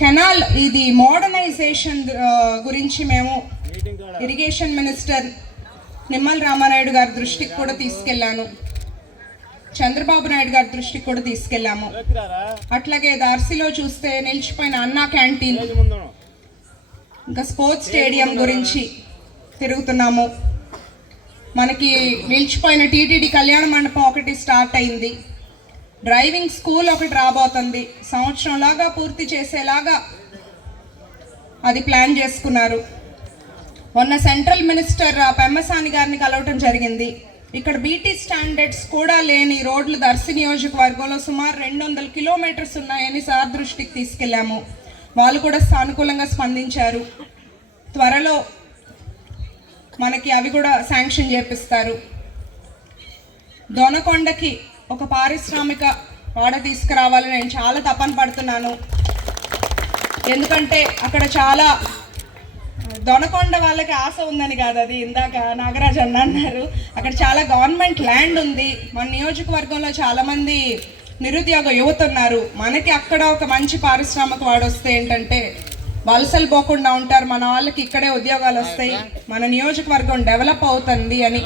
Canal ఇది modernisation గురించి మేము ఇరిగేషన్ మినిస్టర్ నిమ్మల రామానాయుడు గారి దృష్టికి కూడా తీసుకెళ్ళాను. చంద్రబాబు నాయుడు గారి దృష్టికి కూడా తీసుకెళ్ళాము. అట్లాగే దార్సిలో చూస్తే నిలిచిపోయిన అన్నా క్యాంటీన్ ఇంకా స్పోర్ట్స్ స్టేడియం గురించి తిరుగుతున్నాము. మనకి నిలిచిపోయిన టీటీడీ కళ్యాణ మండపం ఒకటి స్టార్ట్ అయింది. డ్రైవింగ్ స్కూల్ ఒకటి రాబోతుంది. సంవత్సరంలాగా పూర్తి చేసేలాగా అది ప్లాన్ చేసుకున్నారు. మొన్న సెంట్రల్ మినిస్టర్ పెమ్మసాని గారిని కలవటం జరిగింది. ఇక్కడ బీటీ స్టాండర్డ్స్ కూడా లేని రోడ్లు దర్శి నియోజకవర్గంలో సుమారు రెండు వందల కిలోమీటర్స్ ఉన్నాయని సార్ దృష్టికి తీసుకెళ్ళాము. వాళ్ళు కూడా సానుకూలంగా స్పందించారు. త్వరలో మనకి అవి కూడా శాంక్షన్ చేపిస్తారు. దొనకొండకి ఒక పారిశ్రామిక వాడ తీసుకురావాలని నేను చాలా తపన పడుతున్నాను. ఎందుకంటే అక్కడ చాలా దొనకొండ వాళ్ళకి ఆశ ఉందని కాదు అది. ఇందాక నాగరాజ్ అన్న అన్నారు. అక్కడ చాలా గవర్నమెంట్ ల్యాండ్ ఉంది. మన నియోజకవర్గంలో చాలామంది నిరుద్యోగ యువత ఉన్నారు. మనకి అక్కడ ఒక మంచి పారిశ్రామిక వాడు వస్తే ఏంటంటే వలసలు పోకుండా ఉంటారు. మన వాళ్ళకి ఇక్కడే ఉద్యోగాలు వస్తాయి. మన నియోజకవర్గం డెవలప్ అవుతుంది అని.